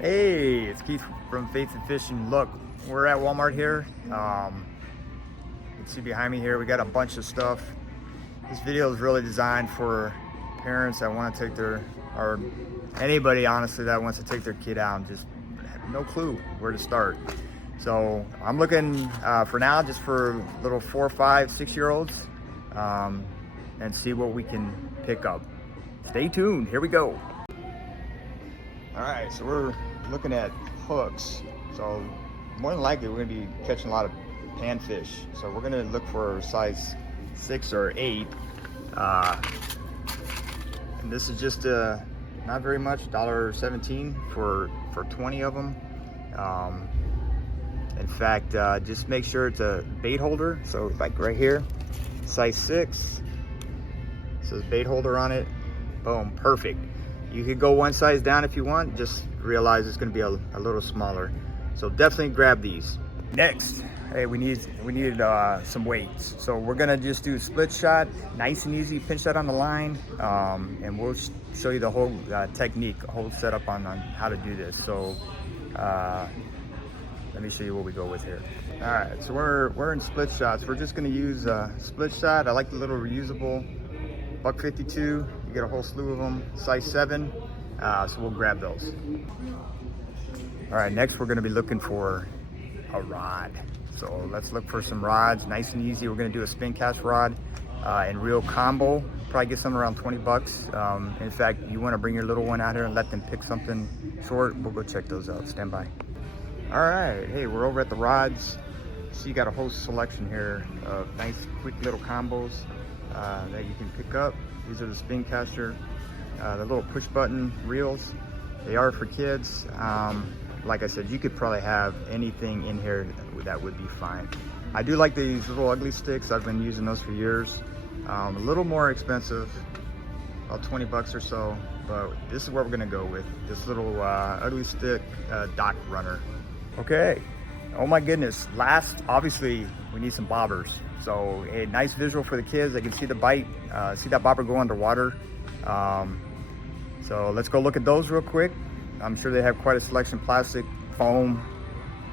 Hey, it's Keith from Faith and Fishing. Look, we're at Walmart here. You can see behind me here, we got a bunch of stuff. This video is really designed for parents that want to take or anybody honestly that wants to take their kid out and just have no clue where to start. So I'm looking for now just for little 4, 5, 6-year-olds and see what we can pick up. Stay tuned, here we go. All right, so we're looking at hooks. So more than likely, we're gonna be catching a lot of panfish. So we're gonna look for size 6 or 8. And this is just not very much, $1.17 for 20 of them. In fact, just make sure it's a bait holder. So like right here, size 6, says bait holder on it. Boom, perfect. You could go one size down if you want, just realize it's gonna be a little smaller. So definitely grab these. Next, hey, we need some weights. So we're gonna just do split shot, nice and easy, pinch that on the line, and we'll show you the whole technique, a whole setup on how to do this. So let me show you what we go with here. All right, so we're in split shots. We're just gonna use split shot. I like the little reusable $1.52. You get a whole slew of them, size 7. So we'll grab those. All right, next we're gonna be looking for a rod. So let's look for some rods, nice and easy. We're gonna do a spin cast rod and reel combo. Probably get some around 20 bucks. In fact, you wanna bring your little one out here and let them pick something short. We'll go check those out, stand by. All right, hey, we're over at the rods. So you got a whole selection here of nice, quick little combos that you can pick up. These are the spin caster, the little push button reels. They are for kids. Like I said, you could probably have anything in here that would be fine. I do like these little ugly sticks. I've been using those for years. A little more expensive, about 20 bucks or so, but this is what we're gonna go with. This little ugly stick dock runner. Okay, oh my goodness. Last, obviously, we need some bobbers. So a nice visual for the kids. They can see the bite, see that bobber go underwater. So let's go look at those real quick. I'm sure they have quite a selection, plastic, foam,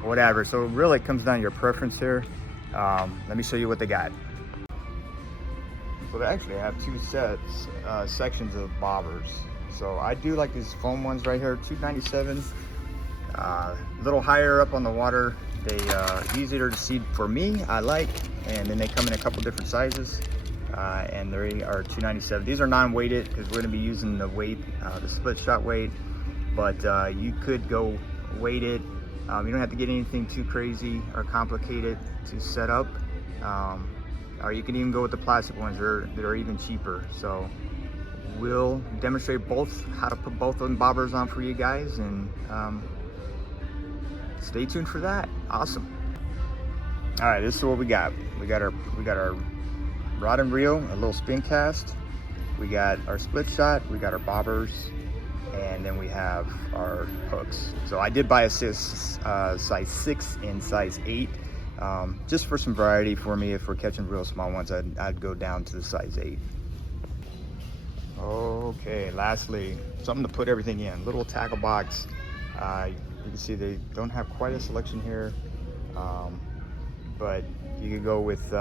whatever. So really it comes down to your preference here. Let me show you what they got. So they actually have two sections of bobbers. So I do like these foam ones right here, $2.97. A little higher up on the water. They easier to see for me, I like, and then they come in a couple different sizes, and they are $2.97. These are non-weighted because we're going to be using the weight, the split shot weight, but you could go weighted. You don't have to get anything too crazy or complicated to set up, or you can even go with the plastic ones that are even cheaper. So we'll demonstrate both, how to put both of them bobbers on for you guys, and stay tuned for that. Awesome. All right, this is what we got. We got our rod and reel, a little spin cast. We got our split shot. We got our bobbers, and then we have our hooks. So I did buy a size 6 and size 8, just for some variety for me. If we're catching real small ones, I'd go down to the size 8. Okay, lastly, something to put everything in. Little tackle box. You can see they don't have quite a selection here, but you could go with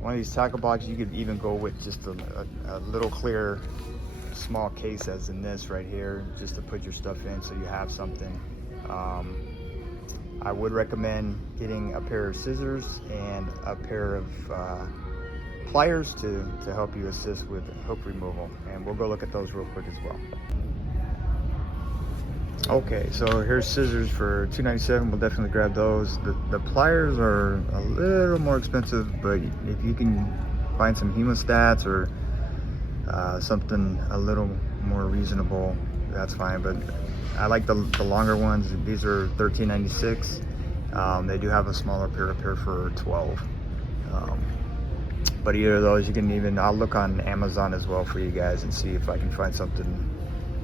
one of these tackle boxes. You could even go with just a little clear small case as in this right here, just to put your stuff in so you have something. I would recommend getting a pair of scissors and a pair of pliers to help you assist with hook removal, and we'll go look at those real quick as well. Okay, so here's scissors for $2.97. We'll definitely grab those. The pliers are a little more expensive, but if you can find some hemostats or something a little more reasonable, that's fine. But I like the longer ones. These are $13.96. They do have a smaller pair for $12. But either of those, you can even, I'll look on Amazon as well for you guys and see if I can find something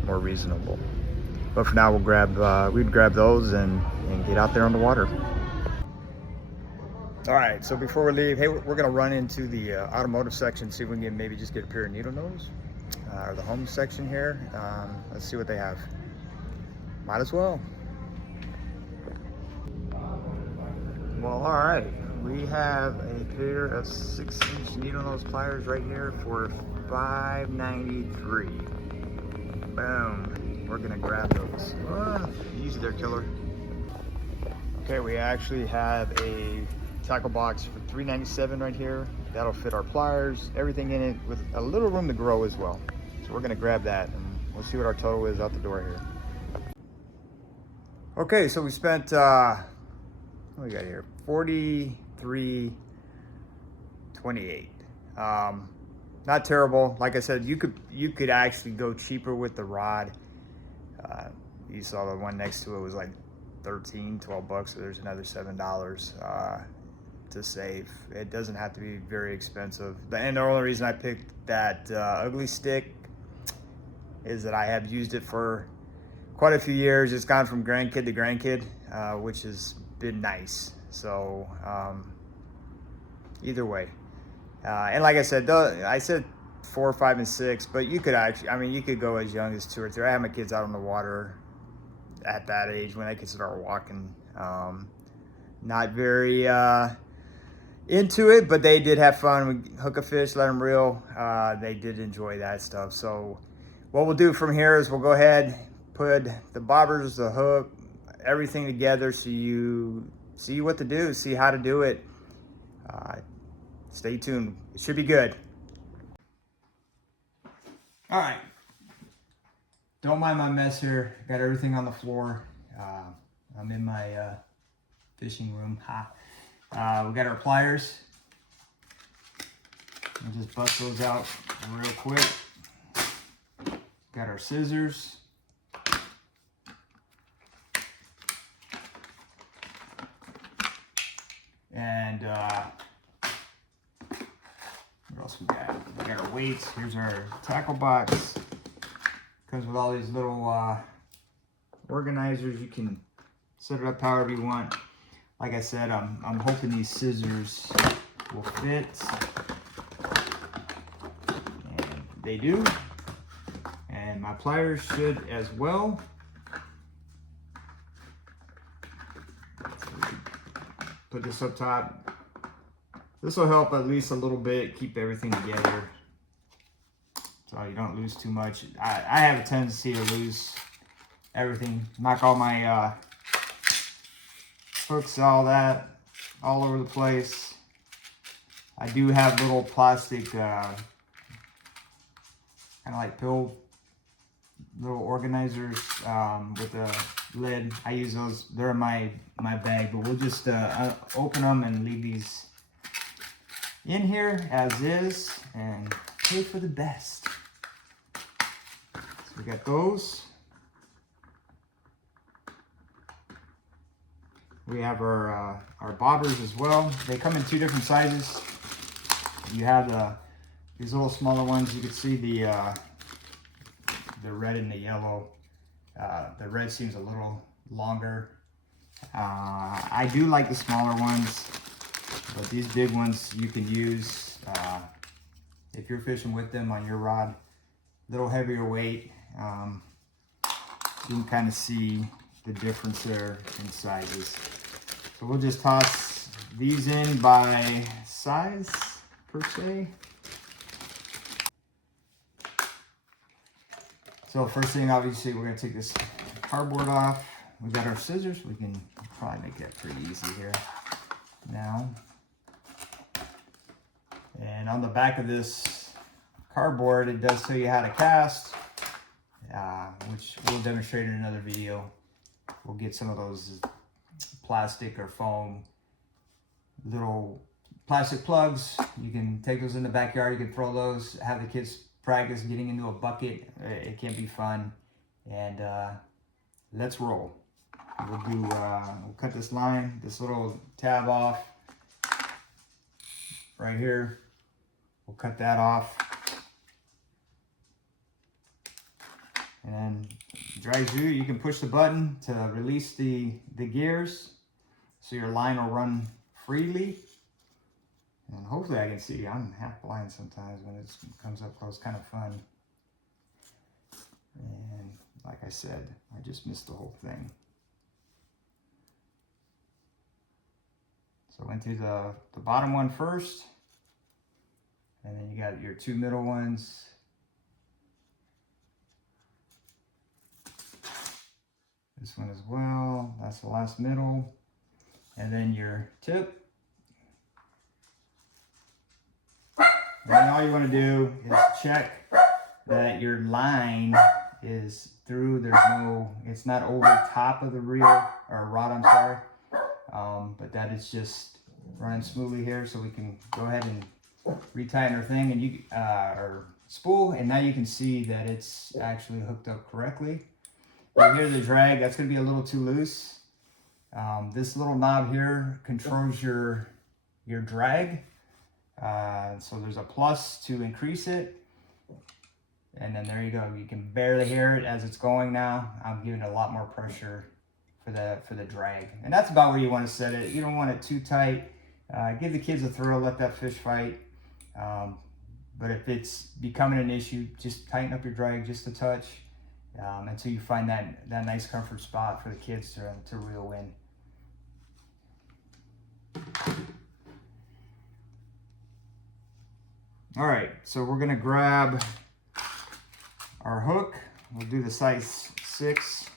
more reasonable. But for now, we'd grab those and get out there on the water. All right, so before we leave, hey, we're gonna run into the automotive section, see if we can maybe just get a pair of needle nose, or the home section here. Let's see what they have. Might as well. Well, all right. We have a pair of 6-inch needle nose pliers right here for $5.93. Boom. We're gonna grab those. Easy there, killer. Okay, we actually have a tackle box for $3.97 right here. That'll fit our pliers, everything in it, with a little room to grow as well. So we're gonna grab that and we'll see what our total is out the door here. Okay, so we spent, what do we got here? $43.28. Not terrible. Like I said, you could actually go cheaper with the rod. You saw the one next to it was like 12 bucks, so there's another $7 to save. It doesn't have to be very expensive. And the only reason I picked that ugly stick is that I have used it for quite a few years. It's gone from grandkid to grandkid, which has been nice. So either way, and like I said, I said 4, 5, and 6, but you could actually, I mean, you could go as young as 2 or 3. I have my kids out on the water at that age when they can start walking. Not very into it, but they did have fun. We hook a fish, let them reel. They did enjoy that stuff. So what we'll do from here is we'll go ahead, put the bobbers, the hook, everything together so you see what to do, see how to do it. Stay tuned. It should be good. All right. Don't mind my mess here. Got everything on the floor. I'm in my fishing room. We got our pliers. We'll just bust those out real quick. Got our scissors. And what else we got? We got our weights. Here's our tackle box. Comes with all these little organizers. You can set it up however you want. Like I said, I'm hoping these scissors will fit. And they do. And my pliers should as well. Put this up top. This will help at least a little bit, keep everything together so you don't lose too much. I have a tendency to lose everything, knock all my hooks, all that, all over the place. I do have little plastic, kind of like pill, little organizers with a lid. I use those. They're in my bag, but we'll just open them and leave these in here as is and pray for the best. So we got those. We have our bobbers as well. They come in 2 different sizes. You have these little smaller ones. You can see the red and the yellow. The red seems a little longer. I do like the smaller ones, but these big ones you can use if you're fishing with them on your rod. A little heavier weight. You can kind of see the difference there in sizes. So we'll just toss these in by size per se. So first thing, obviously, we're gonna take this cardboard off. We got our scissors. We can probably make that pretty easy here now. And on the back of this cardboard, it does tell you how to cast, which we'll demonstrate in another video. We'll get some of those plastic or foam little plastic plugs. You can take those in the backyard. You can throw those, have the kids practice getting into a bucket. It can be fun. And let's roll. We'll cut this line, this little tab off right here. We'll cut that off. And then drag through. You can push the button to release the gears so your line will run freely. And hopefully I can see. I'm half blind sometimes when it comes up close, kind of fun. And like I said, I just missed the whole thing. So I went through the bottom one first, and then you got your two middle ones. This one as well, that's the last middle. And then your tip. And then all you want to do is check that your line is through. It's not over top of the reel or rod, I'm sorry. But that is just running smoothly here, so we can go ahead and retighten our thing and our spool, and now you can see that it's actually hooked up correctly. You hear the drag, that's going to be a little too loose. This little knob here controls your drag. So there's a plus to increase it. And then there you go. You can barely hear it as it's going now. I'm giving it a lot more pressure for the drag. And that's about where you want to set it. You don't want it too tight. Give the kids a thrill, let that fish fight. But if it's becoming an issue, just tighten up your drag just a touch until you find that nice comfort spot for the kids to reel in. All right, so we're gonna grab our hook. We'll do the size 6.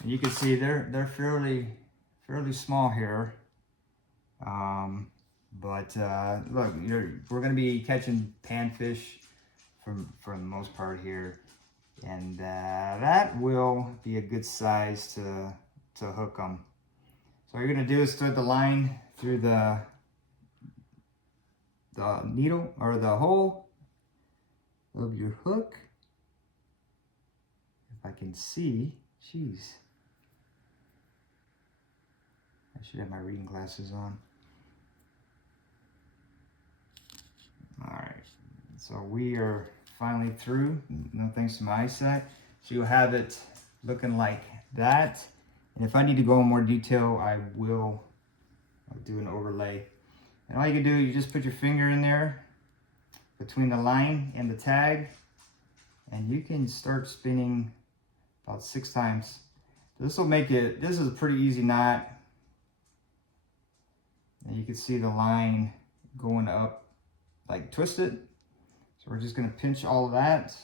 And you can see they're fairly small here. But look, we're gonna be catching panfish for the most part here, and that will be a good size to hook them. So what you're gonna do is thread the line through the needle or the hole of your hook. If I can see, jeez, I should have my reading glasses on. All right, so we are finally through, no thanks to my eyesight. So you'll have it looking like that. And if I need to go in more detail, I'll do an overlay. And all you can do, you just put your finger in there between the line and the tag, and you can start spinning about 6 times. This will make it, this is a pretty easy knot. And you can see the line going up, like twisted. So we're just gonna pinch all of that.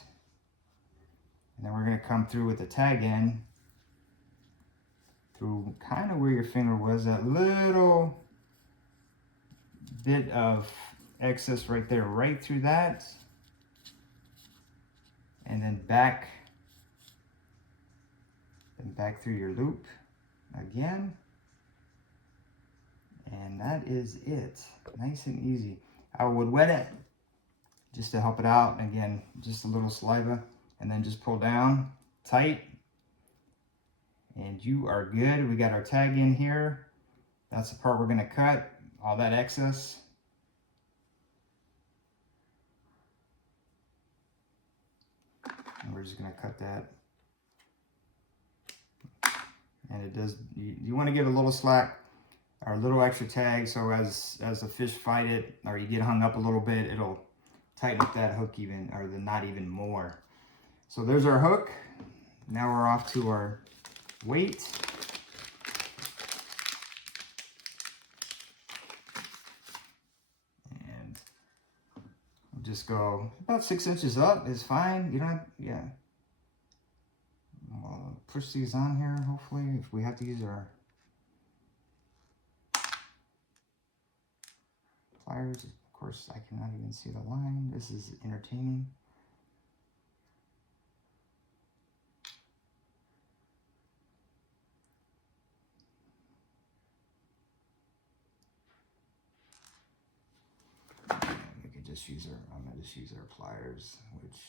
And then we're gonna come through with the tag in through kind of where your finger was, that little bit of excess right there, right through that. And then back through your loop again. And that is it, nice and easy. I would wet it just to help it out. Again, just a little saliva, and then just pull down tight, and you are good. We got our tag in here. That's the part we're gonna cut, all that excess. And we're just gonna cut that. And it does, you wanna give it a little slack, or a little extra tag, so as the fish fight it, or you get hung up a little bit, it'll tighten up that hook even, or the knot even more. So there's our hook. Now we're off to our weight. And we'll just go about 6 inches up is fine. You don't have, yeah. We'll push these on here, hopefully, if we have to use our pliers. Of course, I cannot even see the line. This is entertaining. We could just use I'm gonna just use our pliers, which is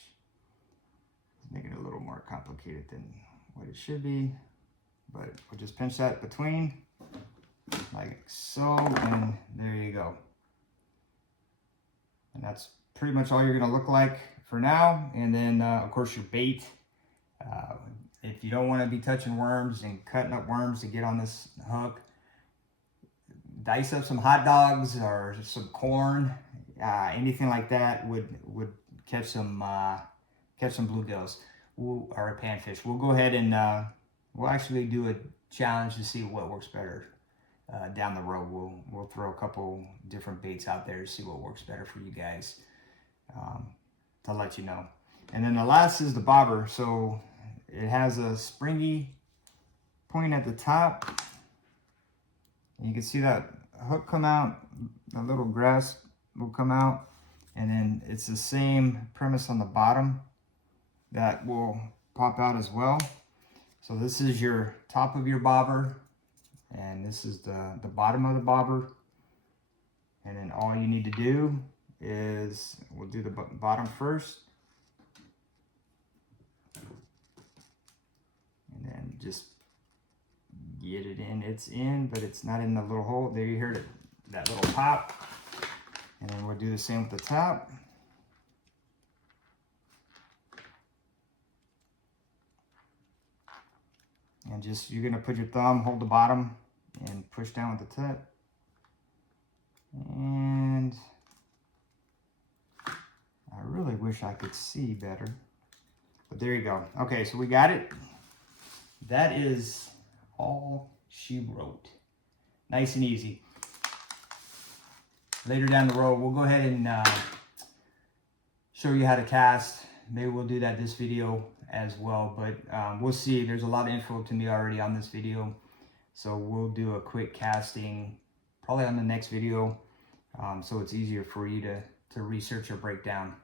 making it a little more complicated than what it should be. But we'll just pinch that between, like so, and there you go. And that's pretty much all you're gonna look like for now. And then of course your bait. If you don't wanna be touching worms and cutting up worms to get on this hook, dice up some hot dogs or some corn, anything like that would catch some catch some bluegills or a panfish. We'll go ahead and we'll actually do a challenge to see what works better down the road. We'll throw a couple different baits out there to see what works better for you guys, to let you know. And then the last is the bobber. So it has a springy point at the top. And you can see that hook come out, a little grass will come out, and then it's the same premise on the bottom that will pop out as well. So this is your top of your bobber, and this is the bottom of the bobber. And then all you need to do is, we'll do the bottom first. And then just get it in. It's in, but it's not in the little hole. There you heard it, that little pop. And then we'll do the same with the top. And just, you're gonna put your thumb, hold the bottom, and push down with the tip. And I really wish I could see better, but there you go. Okay, so we got it. That is all she wrote. Nice and easy. Later down the road, we'll go ahead and show you how to cast. Maybe we'll do that this video as well, but we'll see. There's a lot of info to me already on this video, so we'll do a quick casting probably on the next video, so it's easier for you to research or break down.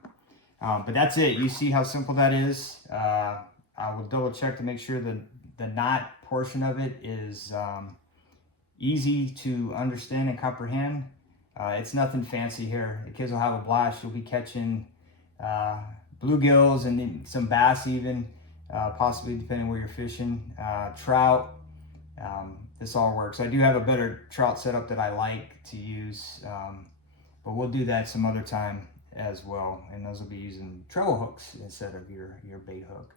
But that's it. You see how simple that is. I will double check to make sure that the knot portion of it is easy to understand and comprehend. It's nothing fancy here. The kids will have a blast. You'll be catching bluegills and then some bass even, possibly depending where you're fishing, trout. This all works. I do have a better trout setup that I like to use, but we'll do that some other time as well. And those will be using treble hooks instead of your bait hook.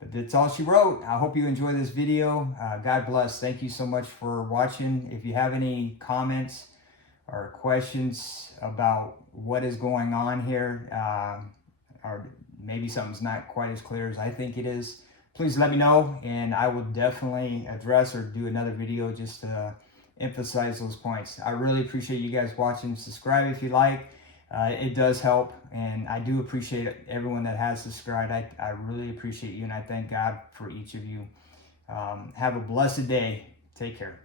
But that's all she wrote. I hope you enjoy this video. God bless. Thank you so much for watching. If you have any comments or questions about what is going on here, or maybe something's not quite as clear as I think it is, please let me know, and I will definitely address or do another video just to emphasize those points. I really appreciate you guys watching. Subscribe if you like. It does help, and I do appreciate everyone that has subscribed. I really appreciate you, and I thank God for each of you. Have a blessed day. Take care.